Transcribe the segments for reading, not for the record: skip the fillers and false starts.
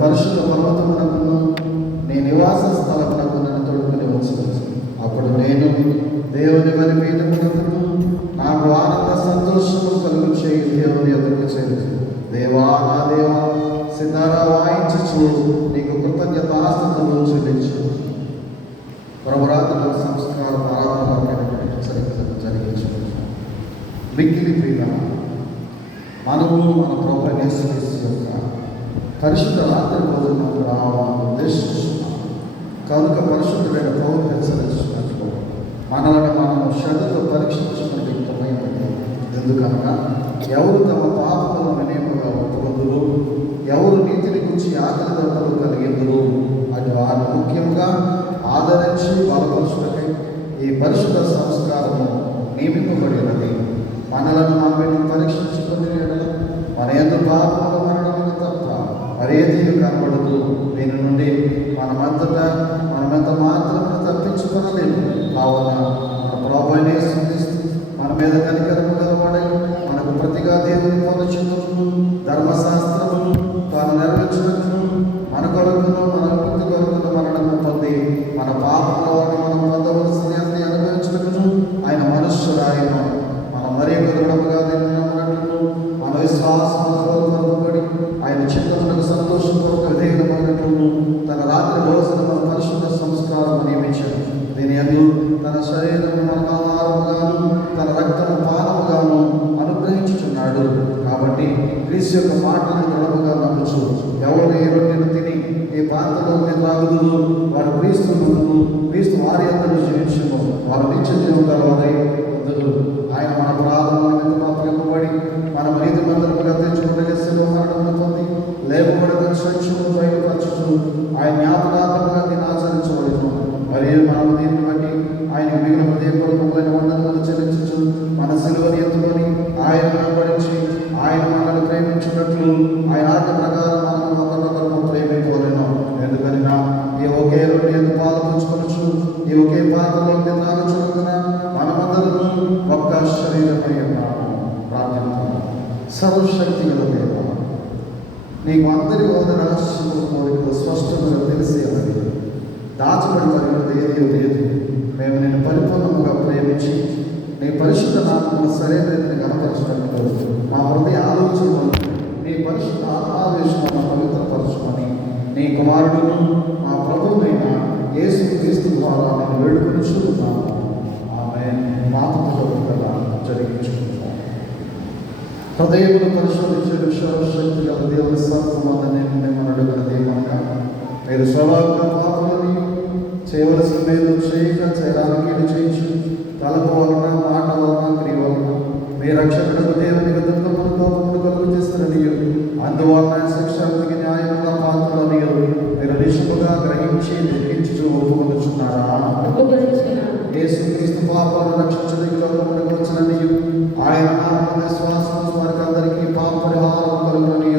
పరిశుద్ధ పర్వతమునకును నీ నివాస స్థలమునకు నన్ను తోడుకుని వచ్చి అప్పుడు నేను దేవుని వారి మీద నాకు ఆనంద సంతోషము కలుగు చేయి దేవుని ఎదురు చేయి. దేవా నా దేవా సితారా వాయించు నీకు కృతజ్ఞతాస్తుతులు చెల్లించు. ప్రభురాత్రుల సంస్కారం ఆరాధన జరిగించు. మిక్కిలి ప్రియ మనము మన ప్రభు యేసు క్రీస్తు యొక్క పరిశుద్ధ రాత్రి భోజనం రావాలని ఉద్దేశిస్తున్నాం కనుక పరిశుద్ధుడైన పౌరులు హెచ్చరించినట్లు మనల్ని మనం శ్రద్ధతో పరీక్షించుకుని వ్యక్తమైనది. ఎందుకనగా ఎవరు తమ పాపలను వినయముగా ఒప్పుకొందురు, ఎవరు నీతిని గురించి ఆకలి దొంగలు కలిగిందురు అని వారు ముఖ్యంగా ఆదరించి బలపరుచుటకై ఈ పరిశుద్ధ సంస్కారము నియమింపబడినది. మనలను మనం పరీక్షించుకుని మన ఎందుకు పాపములు మరణములు తప్ప మరేది కనబడదు. దీని నుండి మనమంతటా మనమెంత మాత్రమే తప్పించుకోనలేము. కావున మన ప్రభువునే స్తుతిస్తూ మన మీద కనికరము గలవాడై మనకు ప్రతిగా దేవుని పొందుచున్నట్లు ధర్మశాస్త్రమును తాను నెరవేర్చినట్లు మన కొరకును మన వృత్తి కొరకును మరణము పొంది మన పాపముల మనం పొందవలసిన అనుభవించినట్లు ఆయన మనుష్యుడాయన మనం మరీ గౌరవముగా తిన్నట్లు మన విశ్వాసపడి ఆయన చిత్తములకు సంతోషపూర్వక విధేయులమైనట్లు తన రాత్రి భోజనము పరిశుద్ధ సంస్కారం నియమించాడు. దీని యందు తన శరీరము మనకు ఆహారముగాను తన రక్తము పానముగాను అనుగ్రహించుచున్నాడు. కాబట్టి క్రీస్తు యొక్క మాటలను దృఢముగా నమ్ముచు ఎవరు ఏ రొట్టెను తిని ఈ ప్రాంతంలో త్రాగుదురు వారు క్రీస్తు వారి అందరూ జీవించును వారు నిత్య జీవం గలవారై పొందుదురు. ఆయన మన ప్రార్థన మాత్రపడి మన నీతి మంత్రముగా తెచ్చుకునే మరణమును పొంది లేపబడిన స్వచ్ఛము బయలుపరచుచు ఆయన జ్ఞాపకార్థముగా దీన్ని ఆచరించబడును. మరియు మనము దీన్ని బట్టి ఆయన మిగిలిన హృదయపూర్వకమైన వందనములు చెల్లించు మన సిలువని ఎత్తుకొని ఆయన వెంబడించి ఆయన మనల్ని ప్రేమించినట్లు ఆయన ఆజ్ఞ ప్రకారం మనం ఒకరినొకరు ప్రేమించలేను. ఎందుకనినా ఈ ఒకే రెండు ఎందుకు పాలు పుచ్చుకొనొచ్చు ఈ ఒకే పాత్రలో తాగుచున్నందున మనమందరూ ఒక్క శరీరమై ఉన్నాము. ప్రార్థిద్దాం. సర్వశక్తి గల దేవా, నీకు అందరి బోధ రహస్యము కోరికలు స్పష్టంగా తెలిసి అన్నది దాచబడి పరిగణది ఏది లేదు. మేము నేను పరిపూర్ణముగా ప్రేమించి నీ పరిశుద్ధ నామమును సరైన రీతిని కనపరచడంలో మా హృదయ ఆలోచనలు నీ పరిశుద్ధ ఆత్మావేశమును పవిత్రపరచుకొని నీ కుమారుడును మా ప్రభువైన యేసు క్రీస్తు ద్వారా నేను వేడుకొని చూస్తున్నాను. ఆమె మాతృ జరిగించుకుంటాం. హృదయమును పరిశోధించే సర్వశక్తి గల దేవుని సర్వమందని మేము అడుగున దేవనగా మీరు స్వభావ పాపలని చేయవలసిన మీరు చేయడానికి చేయించు తలపు వలన మాట వలన క్రియ వలన మీ రక్షకుడు దేవునికి దుఃఖమును కోపమును కలుగు చేస్తారని అందువలన శిక్షకి న్యాయముగా పాత్రలని మీరు నిశుభగా గ్రహించి లెక్కించు ఒప్పుకొనుచున్నారా? యేసు క్రీస్తు పాపాలను రక్షించడానికి లోకమునకు వచ్చినని ఆయన నామమున విశ్వాసం వారికి అందరికీ పాప పరిహారం కలుగునని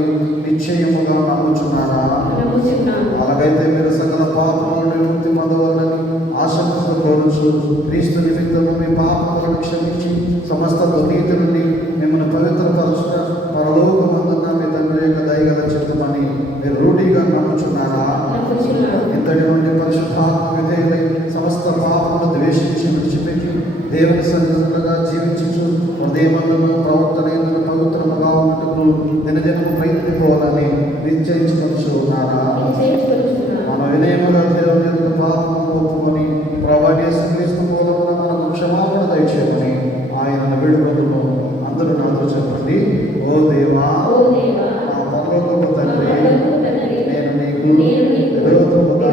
నిశ్చయముగా నమ్ముచున్నారా? అలాగైతే మీరు సకల పాపముల నుండి ముక్తి పొందవాలని ఆశతో కోరుచు క్రీస్తు నిమిత్తము మీ పాపములను క్షమించి సమస్త దుర్నీతి నుండి మిమ్మల్ని పవిత్రపరచుట పరలోకమందున్న మీ తండ్రి యొక్క దయగల చిత్తమని మీరు రూఢిగా నమ్ముచున్నారా? ఇంతటి నుండి పరిశుద్ధాత్మ విధేయులై సమస్త పాపములను ద్వేషించి విడిచిపెట్టి దేవుని సన్నిధిగా జీవించుచు హృదయమందును ప్రవర్తనయందును పవిత్రముగా ఉన్నట్టుకు దినదినము ప్రయత్నించుకోవాలని నిశ్చయించుకొనుచున్నారా? మన వినయముగా దేవుని ఎదుట పాపము ఒప్పుకొని ప్రభువైన యేసు క్రీస్తు మూలమున మనకు క్షమాపణ దయచేయమని ఆయనను వేడుకొనుము. అందరూ నాతో చెప్పండి. ఓ దేవా నా పరలోకపు తండ్రి, నేను నీకు విరోధముగా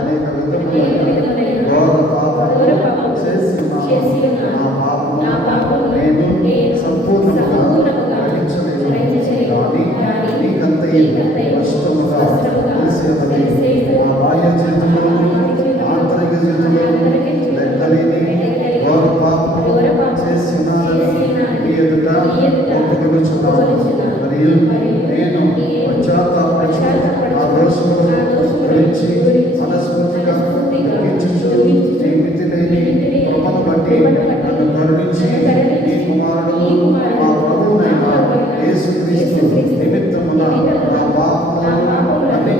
అనేక విధములైన ఘోర పాపములు చేసి నా పాపము నేను సంపూర్ణంగా గ్రహించలేదు. కానీ నీకంతయు స్పష్టముగా తెలిసి నా బాహ్య చేతులు ఆంతరిక చేతులు లెక్కలేని ఘోర పాపము చేసి మీ ఎదుట ఒప్పుకొనుచున్నాను. మరియు నేను పశ్చాత్తాపడుచు నా దోషములను గురించి మనస్ఫూర్తిగా గ్రహించుచు నీ మితి లేని కృపను బట్టి నన్ను కరుణించి నీ కుమారుడు మా ప్రభువైన యేసు క్రీస్తు నిమిత్తమున నా పాపములను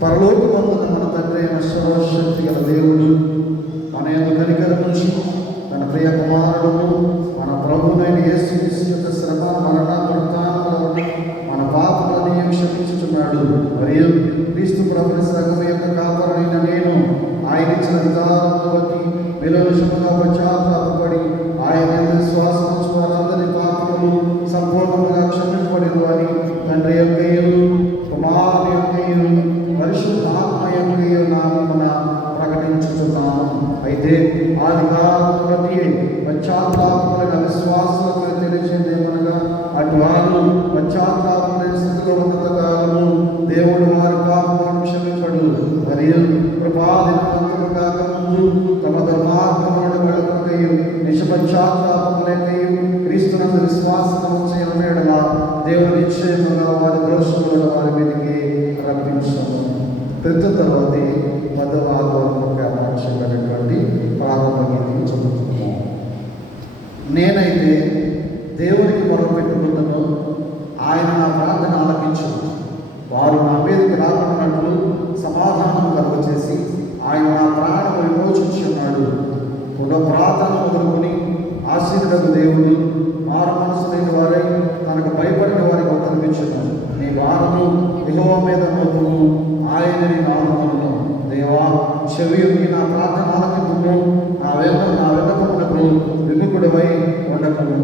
పరలోకమందున మన తండ్రి అయిన సర్వశక్తి గల దేవుడు మన యందు కనికరముంచి తన ప్రియ కుమారుడు మన ప్రభువైన యేసుక్రీస్తు యొక్క శ్రమ మరణ పునరుత్థానములను మన పాపములను క్షమించుచున్నాడు. మరియు క్రీస్తు ప్రభుని సంఘం యొక్క కాపరుడైన నేను ఆయన ఇచ్చిన అధికారమును బట్టి విలువలుగా పశ్చాత్తాపపడి ఆయన విశ్వాసం ఉంచు వారందరి పాపములు సంపూర్ణంగా క్షమింపబడిన అని తండ్రి యొక్కయు కుమారుని యొక్కయు పరిశుద్ధాత్మ యొక్కయు నామమున ప్రకటించుతున్నాము. అయితే అధికారమును బట్టి పశ్చాత్తాపములైన విశ్వాసులకు తెలియజేయమనగా అటువారు పశ్చాత్తాపములైన స్థితిలో ఉన్నంతకాలము దేవుడు వారి పాపములను క్షమింపడు. మరియు కృపాదినంతము కాకముందు తమ దుర్మార్గములను వెళుకయు నిష్పశ్చాత్తాపములకయు క్రీస్తునందు విశ్వాసము చేయడం ఎడల దేవుడు నిశ్చయముగా వారి దోషములను వారి మీదకి రప్పించము. పెద్ద తర్వాత చెప్పినటువంటి ప్రారంభ గీతం చదువుతున్నాము. నేనైతే దేవునికి మొరపెట్టుకున్నాను, ఆయన నా ప్రార్థన ఆలకించు. వారు నా మీదకి రాకున్నట్లు సమాధానం కలుగచేసి ఆయన నా ప్రాణము విమోచించి ఉన్నాడు. ప్రార్థన మొదలుకొని ఆశీర్వదకు దేవుడు మారు మనసు లేని వారై తనకు భయపడిన వారికి అవతరిపించున్నాడు. నీ భారము యెహోవా మీద మోపుము, ఆయన నీ నామములను. దేవా చెవియొగ్గి నా ప్రార్థన ఆలకింపుము, నా వెనుకమునకు విముఖుడవై ఉండకము.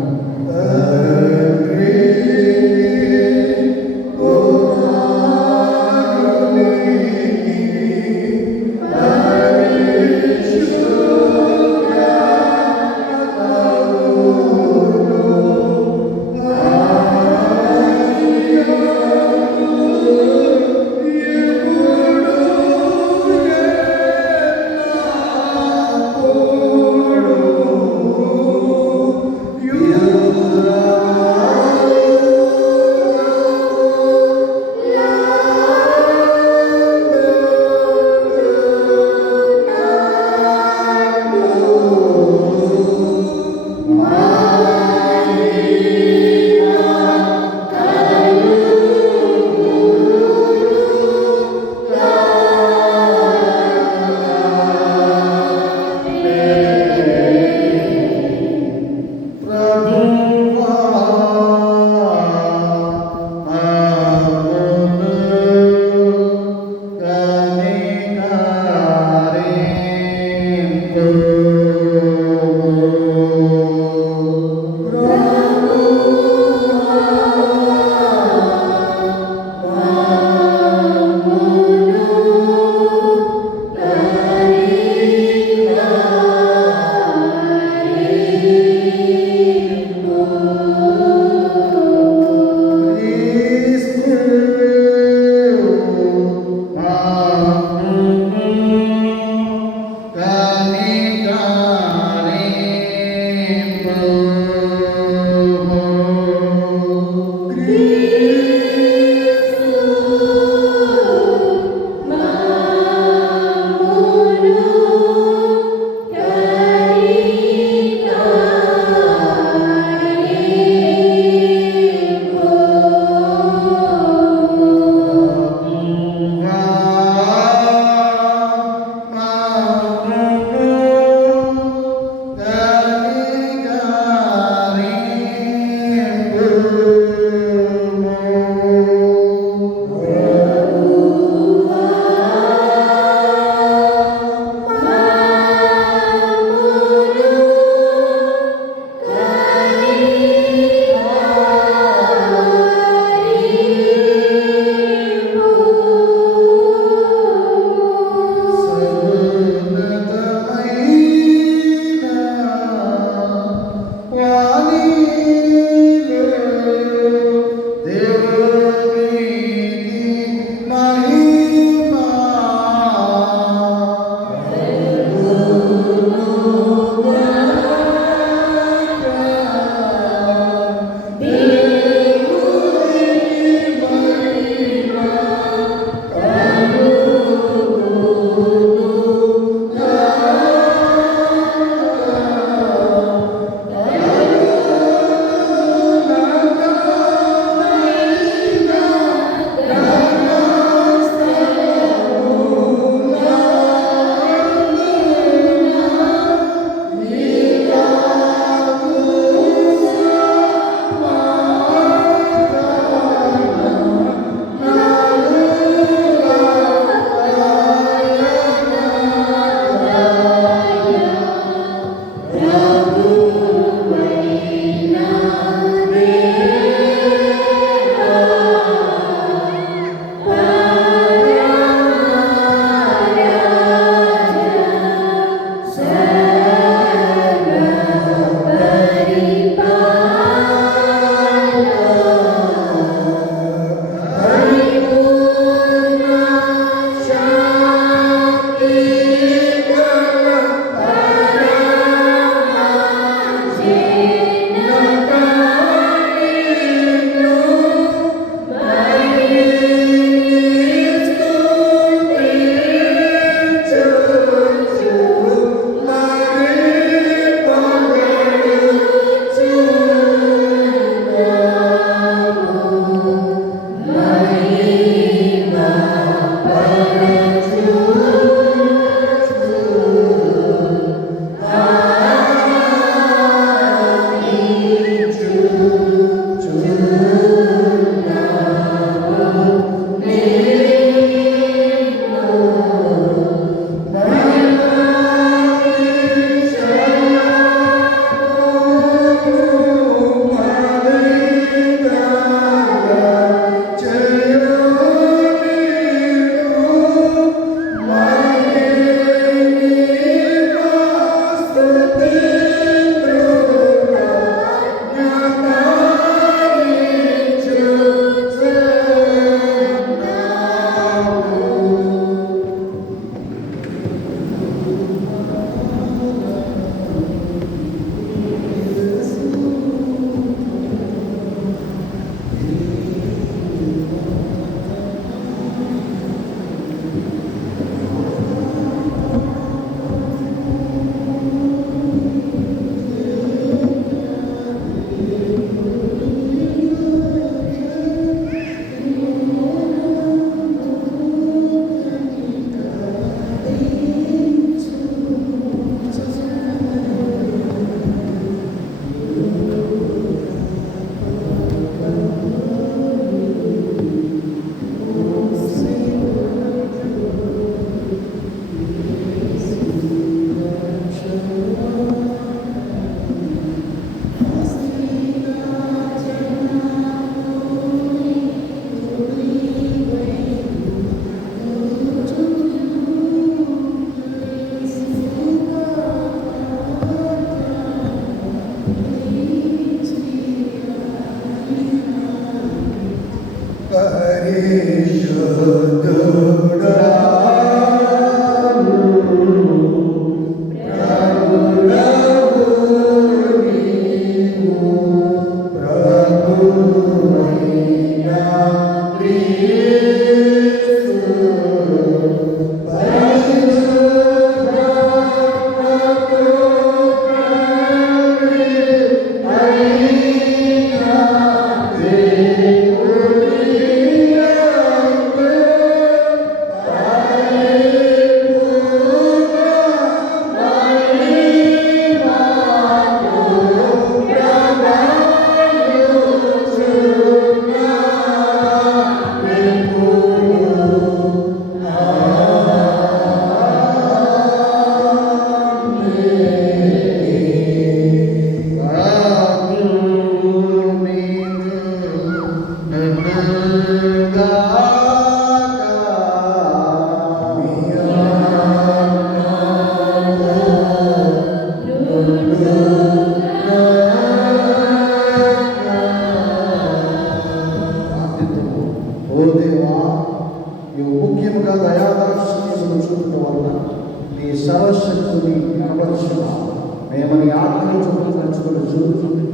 ఆత్మలో చొప్పున నడుచుకోవచ్చు.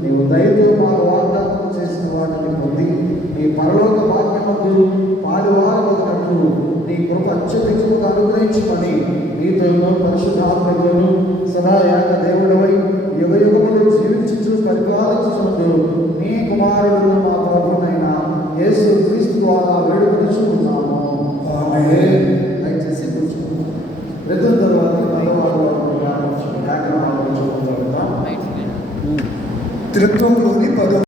నీవు దయతో మాకు వాగ్దానం చేసిన వాటిని పొంది నీ పరలోక భాగ్యమందు పాలువారగలిగినట్టు నీ కృప అత్యధికముగా అనుగ్రహించమని నీతోనూ పరిశుద్ధాత్మతోనూ సదా ఏక దేవుడవై యుగ యుగములు జీవించుచు పరిపాలించుచుండు నీ కుమారుడు మా ప్రభువైన యేసు క్రీస్తు ద్వారా వేడుకొనుచున్నాము. ఆమేన్. దయచేసి కూర్చోండి. రితం తర్వాత కార్యక్రమాలు త్రిత్వంలోని 10